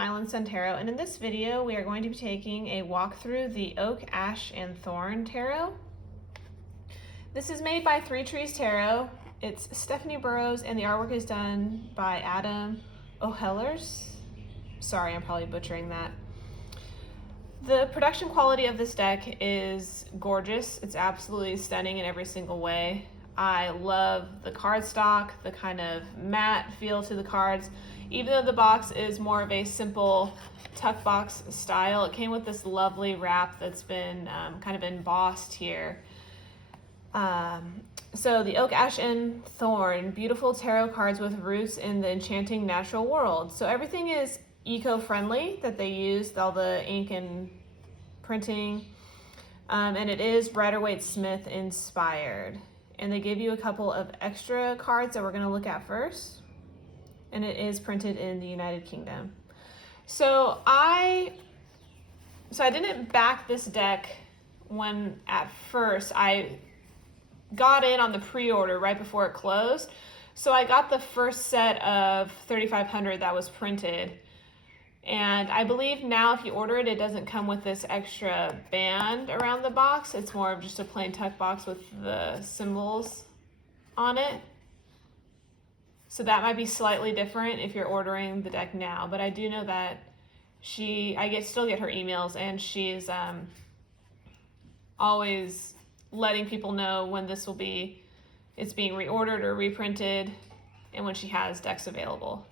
Island Sun Tarot, and in this video we are going to be taking a walk through the Oak, Ash, and Thorn Tarot. This is made by Three Trees Tarot. It's Stephanie Burrows, and the artwork is done by Adam O'Hellers. Sorry, I'm probably butchering that. The production quality of this deck is gorgeous. It's absolutely stunning in every single way. I love the cardstock, the kind of matte feel to the cards. Even though the box is more of a simple tuck box style, it came with this lovely wrap that's been kind of embossed here. So the Oak, Ash, and Thorn, beautiful tarot cards with roots in the enchanting natural world. So everything is eco-friendly that they used, all the ink and printing, and it is Rider-Waite-Smith inspired. And they give you a couple of extra cards that we're going to look at first, and it is printed in the United Kingdom. So I didn't back this deck when at first I got in on the pre-order right before it closed. So I got the first set of 3,500 that was printed. And I believe now if you order it, it doesn't come with this extra band around the box. It's more of just a plain tuck box with the symbols on it. So that might be slightly different if you're ordering the deck now. But I do know that I still get her emails, and she's always letting people know when it's being reordered or reprinted, and when she has decks available.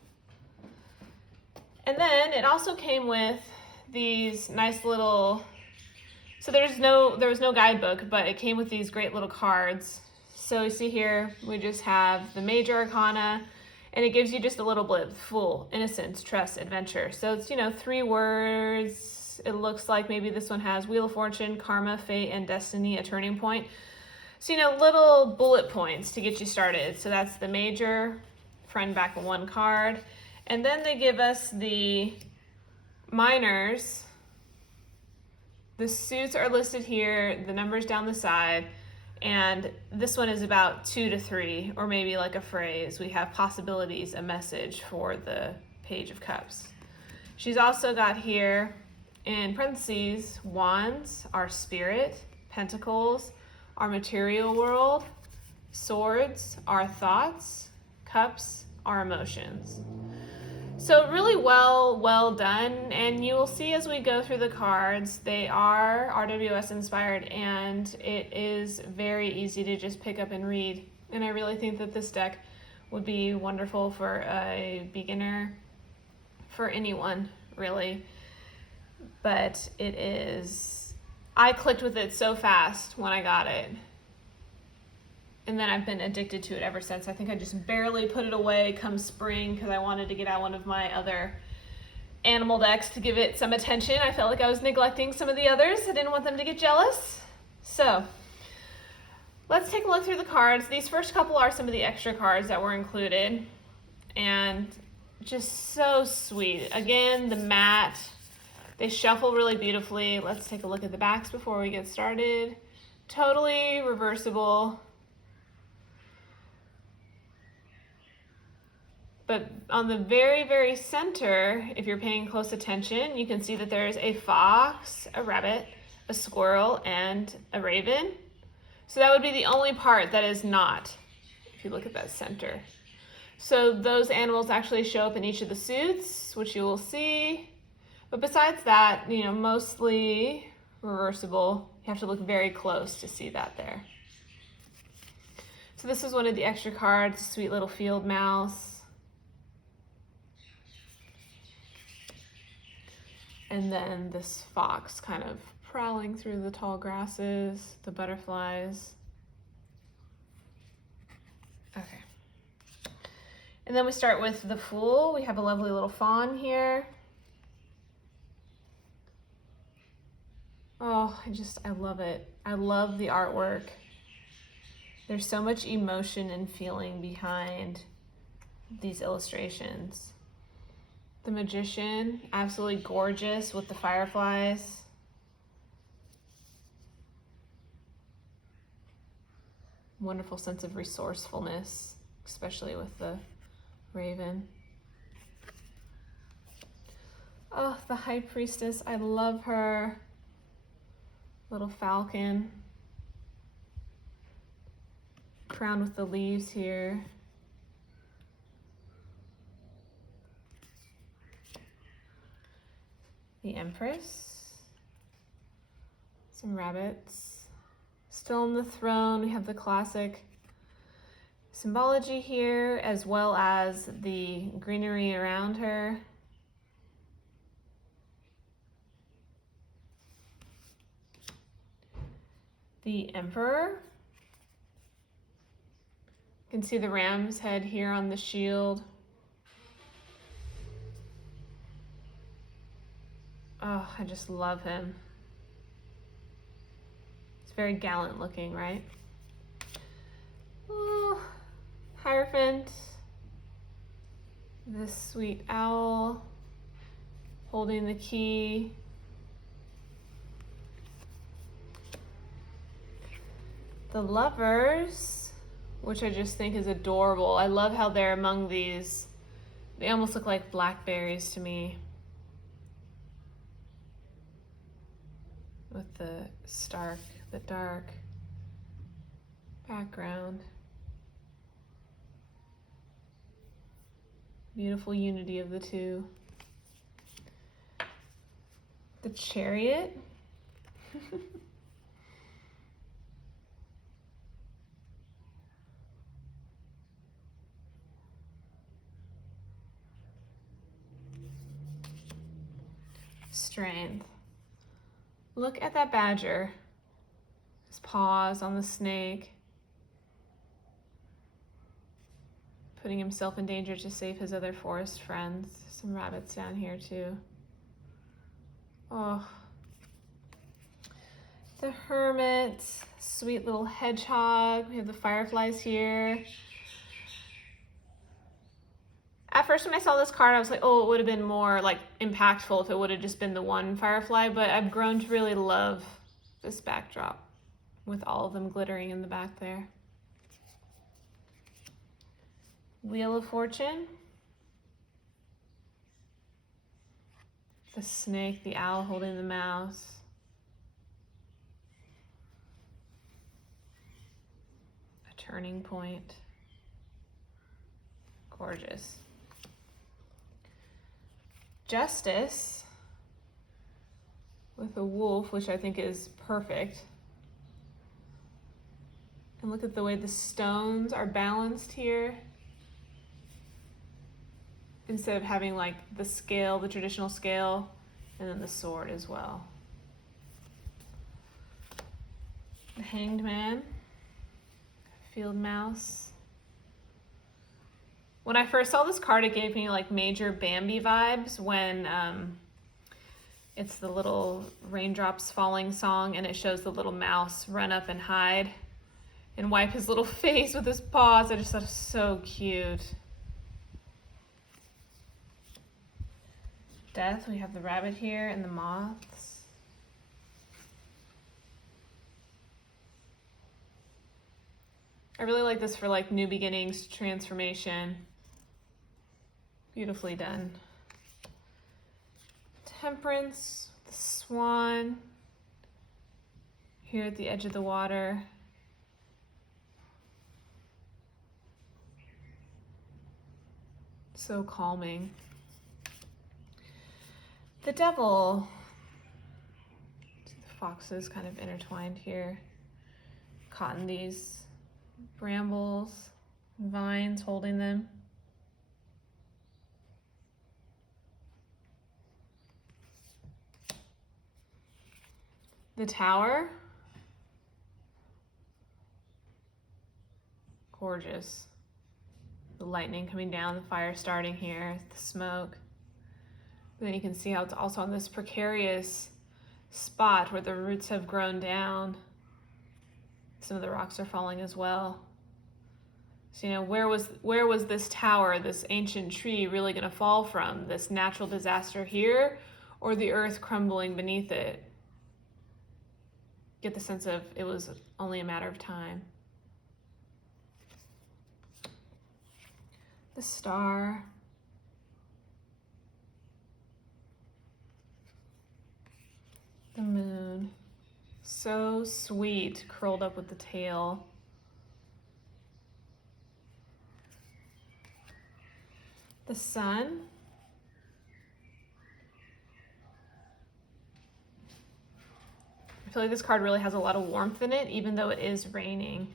And then it also came with these nice little, so there was no guidebook, but it came with these great little cards. So you see here, we just have the major arcana, and it gives you just a little blip: Fool, Innocence, Trust, Adventure. So it's, 3 words. It looks like maybe this one has Wheel of Fortune, Karma, Fate, and Destiny, a turning point. So, little bullet points to get you started. So that's the major, front and back of 1 card. And then they give us the minors. The suits are listed here, the numbers down the side, and this one is about 2 to 3, or maybe like a phrase. We have possibilities, a message for the Page of Cups. She's also got here in parentheses, Wands, our spirit; Pentacles, our material world; Swords, our thoughts; Cups, our emotions. So really well done, and you will see as we go through the cards, they are RWS inspired, and it is very easy to just pick up and read. And I really think that this deck would be wonderful for a beginner, for anyone really. But I clicked with it so fast when I got it. And then I've been addicted to it ever since. I think I just barely put it away come spring because I wanted to get out one of my other animal decks to give it some attention. I felt like I was neglecting some of the others. I didn't want them to get jealous. So let's take a look through the cards. These first couple are some of the extra cards that were included, and just so sweet. Again, the matte, they shuffle really beautifully. Let's take a look at the backs before we get started. Totally reversible. But on the very, very center, if you're paying close attention, you can see that there's a fox, a rabbit, a squirrel, and a raven. So that would be the only part that is not, if you look at that center. So those animals actually show up in each of the suits, which you will see. But besides that, mostly reversible. You have to look very close to see that there. So this is one of the extra cards, sweet little field mouse. And then this fox kind of prowling through the tall grasses, the butterflies. Okay. And then we start with the Fool. We have a lovely little fawn here. Oh, I love it. I love the artwork. There's so much emotion and feeling behind these illustrations. The Magician, absolutely gorgeous with the fireflies. Wonderful sense of resourcefulness, especially with the raven. Oh, the High Priestess, I love her. Little falcon. Crowned with the leaves here. The Empress. Some rabbits. Still on the throne, we have the classic symbology here, as well as the greenery around her. The Emperor. You can see the ram's head here on the shield. Oh, I just love him. It's very gallant looking, right? Oh, Hierophant. This sweet owl holding the key. The Lovers, which I just think is adorable. I love how they're among these. They almost look like blackberries to me. With the dark background. Beautiful unity of the two. The Chariot. Strength. Look at that badger. His paws on the snake. Putting himself in danger to save his other forest friends. Some rabbits down here too. Oh. The Hermit. Sweet little hedgehog. We have the fireflies here. At first when I saw this card, I was like, oh, it would have been more like impactful if it would have just been the one firefly, but I've grown to really love this backdrop with all of them glittering in the back there. Wheel of Fortune. The snake, the owl holding the mouse. A turning point. Gorgeous. Justice with a wolf, which I think is perfect. And look at the way the stones are balanced here. Instead of having like the scale, the traditional scale, and then the sword as well. The Hanged Man, Field Mouse. When I first saw this card, it gave me like major Bambi vibes when it's the little raindrops falling song and it shows the little mouse run up and hide and wipe his little face with his paws. I just thought it was so cute. Death, we have the rabbit here and the moths. I really like this for like new beginnings, transformation. Beautifully done. Temperance, the swan, here at the edge of the water. So calming. The Devil. See the foxes kind of intertwined here. Caught in these brambles, vines holding them. The Tower. Gorgeous. The lightning coming down, the fire starting here, the smoke. But then you can see how it's also on this precarious spot where the roots have grown down. Some of the rocks are falling as well. So, you know, where was this tower, this ancient tree really going to fall from? This natural disaster here or the earth crumbling beneath it? Get the sense of it was only a matter of time. The Star. So sweet, curled up with the tail. The sun. I feel like this card really has a lot of warmth in it, even though it is raining.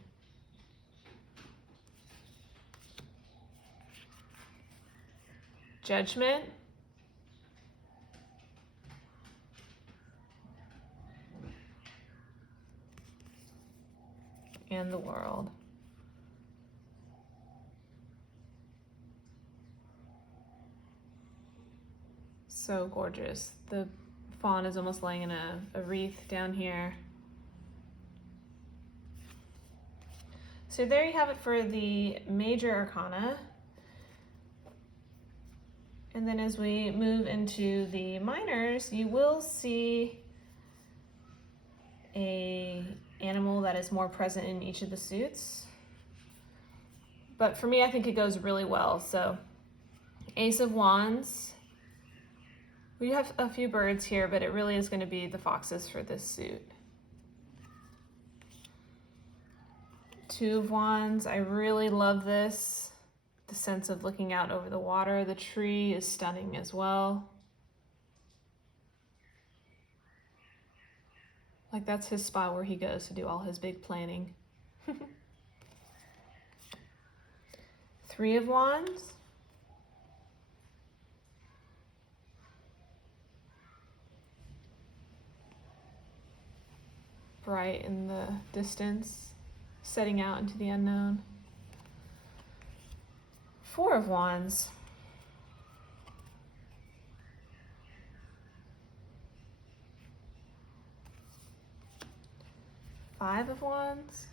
Judgment. And the world. So gorgeous. The fawn is almost laying in a wreath down here. So there you have it for the major arcana. And then as we move into the minors, you will see a animal that is more present in each of the suits. But for me, I think it goes really well. So Ace of Wands. We have a few birds here, but it really is going to be the foxes for this suit. Two of Wands. I really love this. The sense of looking out over the water. The tree is stunning as well. Like that's his spot where he goes to do all his big planning. Three of Wands. Bright in the distance, setting out into the unknown. Four of Wands. Five of Wands.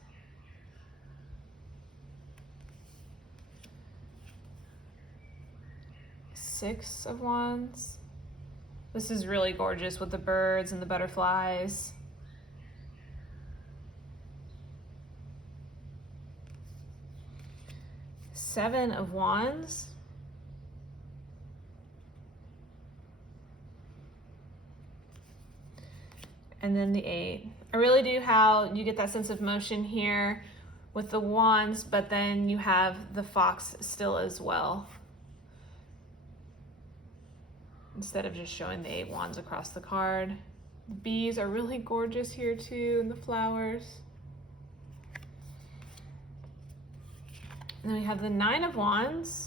Six of Wands. This is really gorgeous with the birds and the butterflies. Seven of Wands. And then the eight. I really do how you get that sense of motion here with the wands, but then you have the fox still as well. Instead of just showing the 8 wands across the card. The bees are really gorgeous here too, and the flowers. And then we have the 9 of Wands.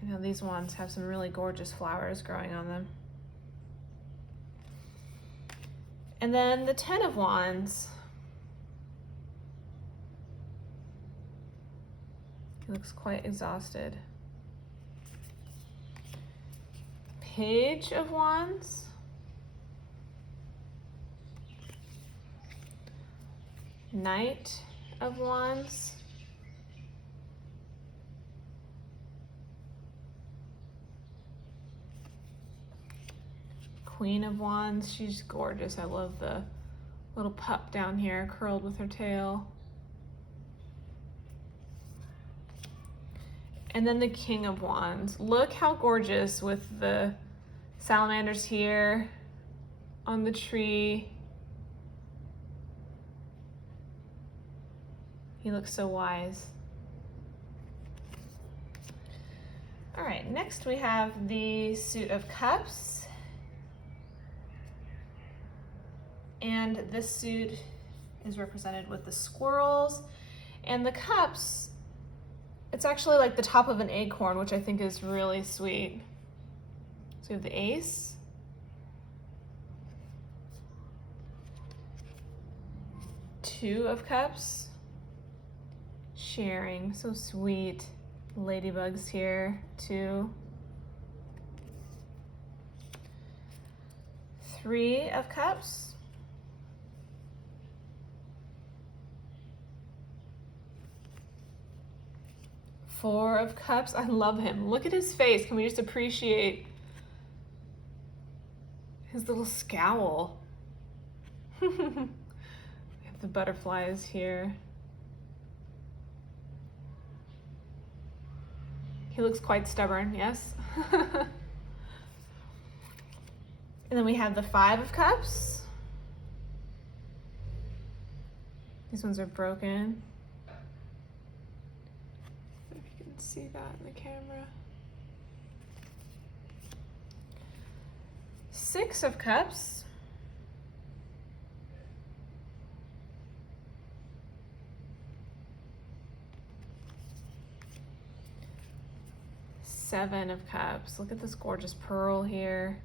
You know, these wands have some really gorgeous flowers growing on them. And then the 10 of Wands. He looks quite exhausted. Page of Wands. Knight of Wands. Queen of Wands. She's gorgeous. I love the little pup down here curled with her tail. And then the King of Wands. Look how gorgeous with the salamanders here on the tree. He looks so wise. All right, next we have the suit of cups. And this suit is represented with the squirrels. And the cups, it's actually like the top of an acorn, which I think is really sweet. So we have the ace. Two of cups. Sharing, so sweet. Ladybugs here, too. 3 of cups. 4 of cups. I love him. Look at his face. Can we just appreciate his little scowl? We have the butterflies here. He looks quite stubborn, yes? And then we have the Five of Cups. These ones are broken. I don't know if you can see that in the camera. Six of Cups. Seven of Cups. Look at this gorgeous pearl here.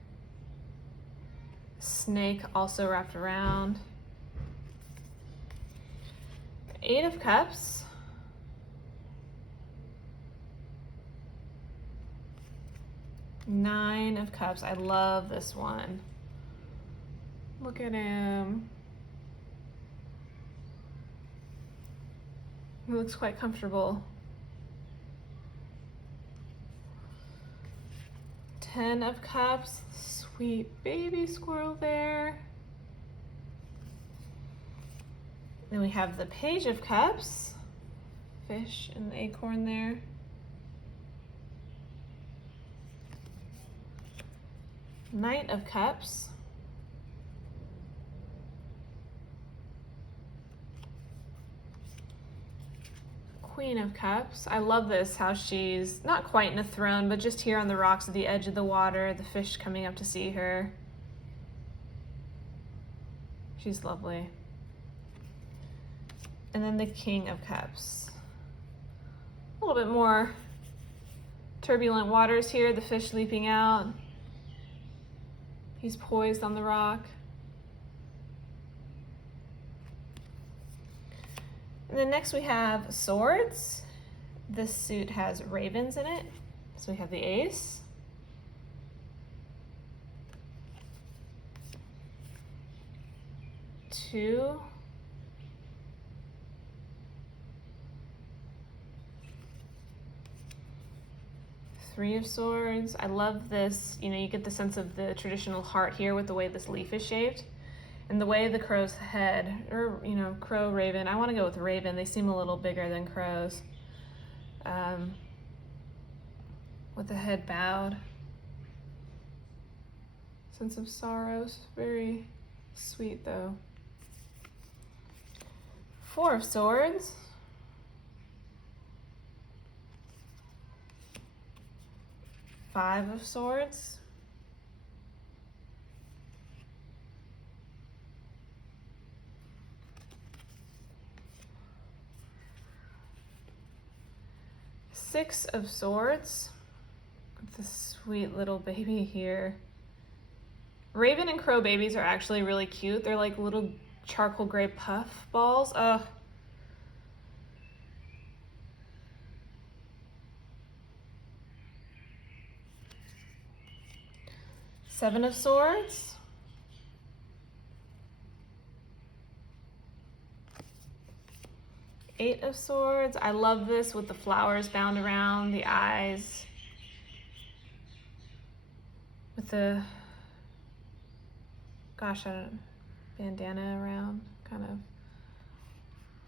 Snake also wrapped around. Eight of Cups. Nine of Cups. I love this one. Look at him. He looks quite comfortable. 10 of Cups. Sweet baby squirrel there. Then we have the Page of Cups. Fish and the acorn there. Knight of Cups. Queen of Cups. I love this, how she's not quite in a throne, but just here on the rocks at the edge of the water, the fish coming up to see her. She's lovely. And then the King of Cups. A little bit more turbulent waters here, the fish leaping out. He's poised on the rock. And then next we have swords. This suit has ravens in it. So we have the Ace. Two. Three of Swords. I love this. You know, you get the sense of the traditional heart here with the way this leaf is shaped. And the way the crow's head, or, you know, crow, raven. I want to go with raven. They seem a little bigger than crows. With the head bowed. Sense of sorrows. Very sweet, though. Four of Swords. Five of Swords. Six of Swords. The sweet little baby here. Raven and crow babies are actually really cute. They're like little charcoal gray puff balls. Ugh. Seven of Swords. Eight of Swords. I love this with the flowers bound around the eyes. With the, gosh, bandana around, kind of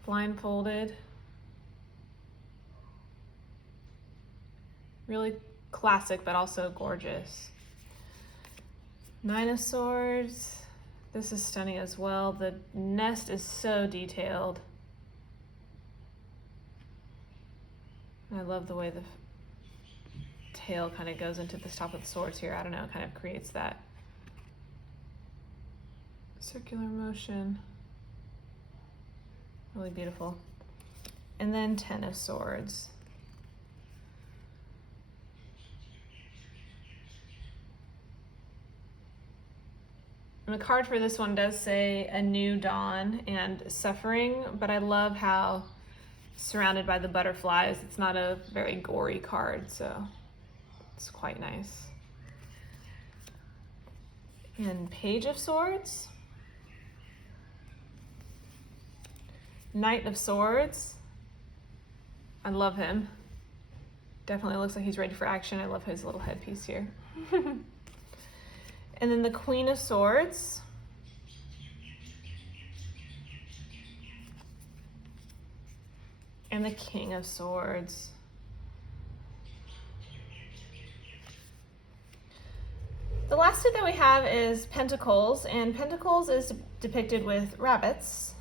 blindfolded. Really classic, but also gorgeous. Nine of Swords. This is stunning as well. The nest is so detailed. I love the way the tail kind of goes into the top of the swords here. I don't know, it kind of creates that circular motion. Really beautiful. And then 10 of Swords. And the card for this one does say a new dawn and suffering, but I love how surrounded by the butterflies, it's not a very gory card, so it's quite nice. And Page of Swords. Knight of Swords. I love him. Definitely looks like he's ready for action. I love his little headpiece here. And then the Queen of Swords. And the King of Swords. The last two that we have is Pentacles, and Pentacles is depicted with rabbits.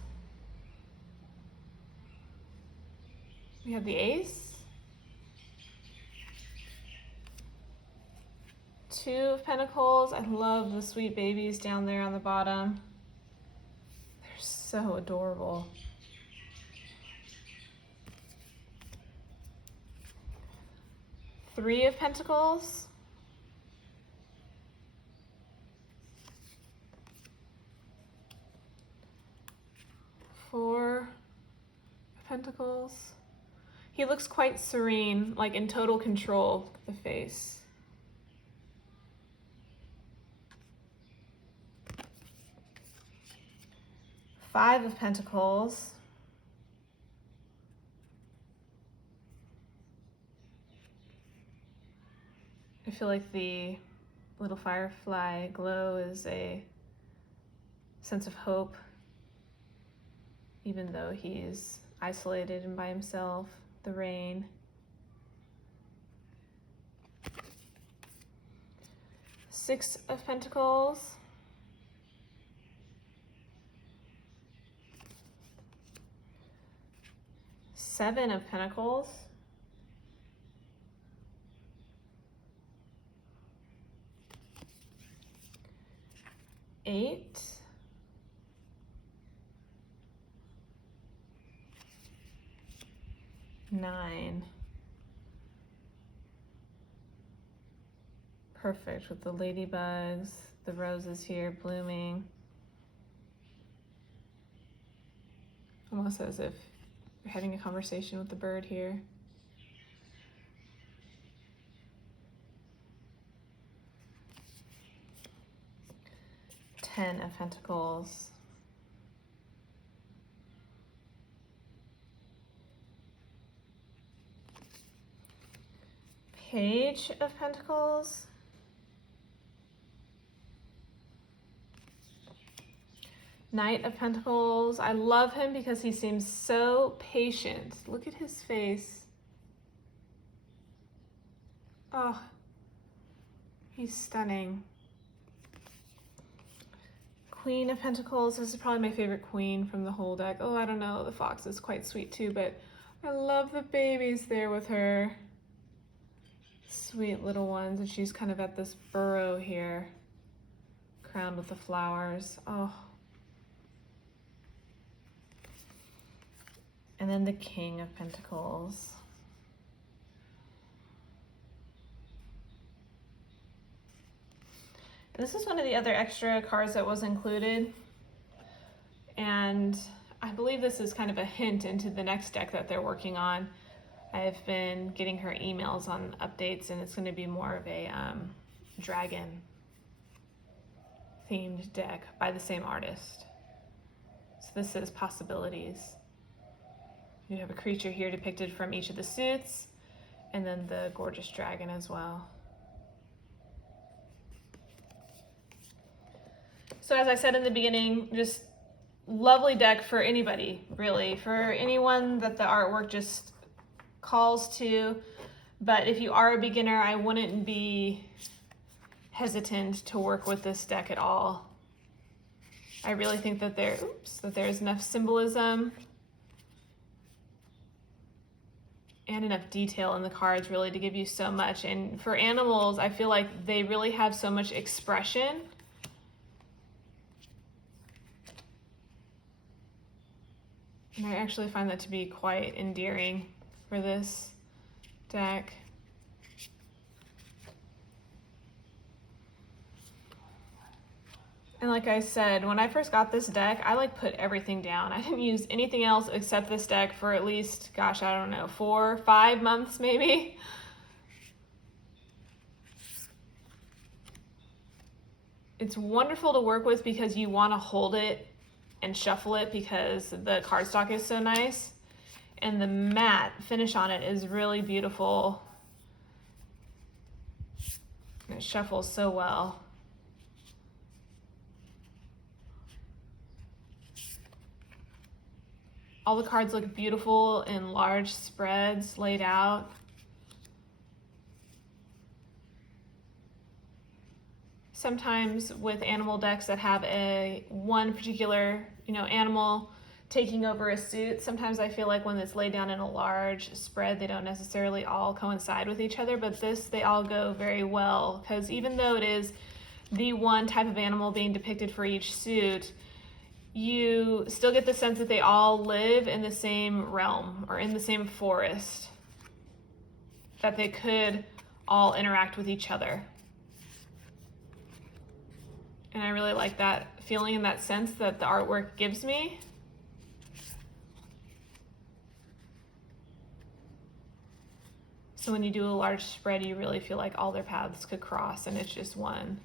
We have the Ace, Two of Pentacles. I love the sweet babies down there on the bottom. They're so adorable. Three of Pentacles. Four of Pentacles. He looks quite serene, like in total control of the face. Five of Pentacles. I feel like the little firefly glow is a sense of hope, even though he's isolated and by himself. The rain. Six of Pentacles. Seven of Pentacles. Eight. Nine. Perfect with the ladybugs, the roses here blooming. Almost as if you're having a conversation with the bird here. Ten of Pentacles. Page of Pentacles. Knight of Pentacles. I love him because he seems so patient. Look at his face. Oh, he's stunning. Queen of Pentacles. This is probably my favorite queen from the whole deck. Oh, I don't know. The fox is quite sweet too, but I love the babies there with her. Sweet little ones, and she's kind of at this burrow here, crowned with the flowers. Oh. And then the King of Pentacles. This is one of the other extra cards that was included, and I believe this is kind of a hint into the next deck that they're working on. I've been getting her emails on updates, and it's going to be more of a dragon themed deck by the same artist. So this is Possibilities. You have a creature here depicted from each of the suits, and then the gorgeous dragon as well. So as I said in the beginning, just lovely deck for anybody, really, for anyone that the artwork just calls to. But if you are a beginner, I wouldn't be hesitant to work with this deck at all. I really think that there's enough symbolism and enough detail in the cards really to give you so much. And for animals, I feel like they really have so much expression. And I actually find that to be quite endearing for this deck. And like I said, when I first got this deck, I put everything down. I didn't use anything else except this deck for at least, gosh, I don't know, 4 or 5 months maybe. It's wonderful to work with because you want to hold it and shuffle it because the cardstock is so nice. And the matte finish on it is really beautiful. It shuffles so well. All the cards look beautiful in large spreads laid out. sometimes with animal decks that have one particular, animal taking over a suit, sometimes I feel like when it's laid down in a large spread, they don't necessarily all coincide with each other, but they all go very well, because even though it is the one type of animal being depicted for each suit, you still get the sense that they all live in the same realm or in the same forest, that they could all interact with each other. And I really like that feeling and that sense that the artwork gives me. So when you do a large spread, you really feel like all their paths could cross, and it's just one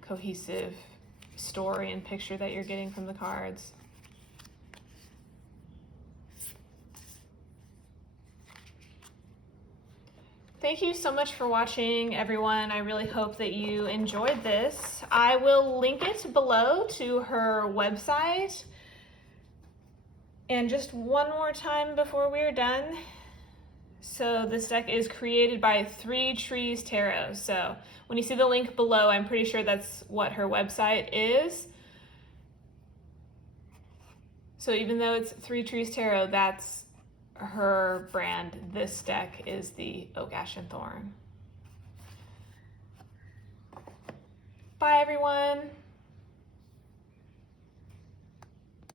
cohesive story and picture that you're getting from the cards. Thank you so much for watching, everyone. I really hope that you enjoyed this. I will link it below to her website. And just one more time before we're done. So this deck is created by 3 Trees Tarot. So when you see the link below, I'm pretty sure that's what her website is. So even though it's 3 Trees Tarot, that's her brand. This deck is the Oak, Ash, and Thorn. Bye, everyone.